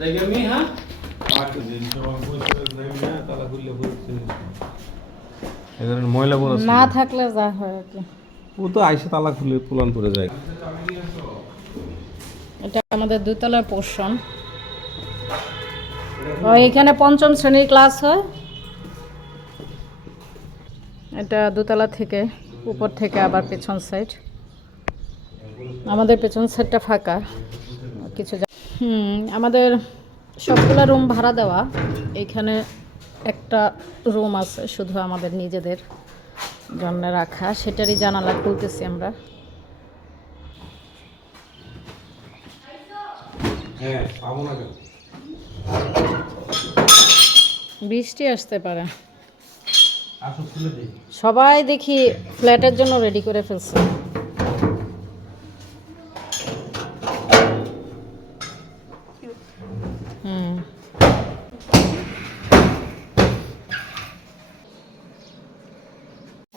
দেখে আমি হ্যাঁ ময়লা পড়া না থাকলে যা হয় আর কি। ও তো আইসে তালা খুলে পুলান করে যায়। এটা আমাদের দুতলার পোর্শন। এখানে পঞ্চম শ্রেণীর ক্লাস হয়। এটা দোতলা থেকে উপর থেকে আবার পেছন সাইড। আমাদের পেছন সাইডটা ফাঁকা কিছু। আমাদের সবগুলো রুম ভাড়া দেওয়া। এইখানে একটা রুম আছে শুধু আমাদের নিজেদের জন্য রাখা, সেটারই জানালা খুলতেছি আমরা। বৃষ্টি আসতে পারে। সবাই দেখি ফ্ল্যাটের জন্য রেডি করে ফেলছে।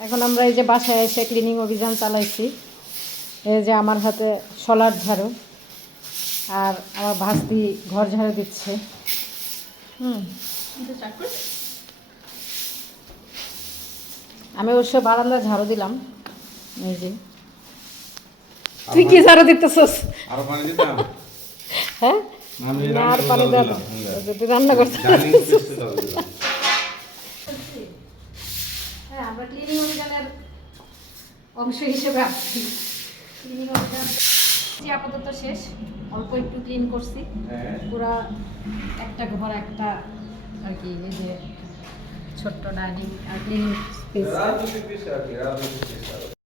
এখন আমরা এই যে বাসায় এসে ক্লিনিং অভিযান চালাইছি। এই যে আমার হাতে শলার ঝাড়ু, আর আমার ভাস্তি ঘর ঝাড়ু দিচ্ছে। আমি অবশ্য বারান্দা ঝাড়ু দিলাম। এই যে তুই কি ঝাড়ু দিতেছস? আরো পানি দিতাম। হ্যাঁ, আর পানি দাও, তুই রান্না করছিস। হ্যাঁ, আমরা ক্লিনিং অভিযানের অংশ হিসেবে আসছি। ক্লিনিং অভিযান আপাতত শেষ, অল্প একটু ক্লিন করছি। পুরা একটা ঘর একটা আর কি, এই যে ছোট্ট ডাইনিং আর ক্লিনিং স্পেস।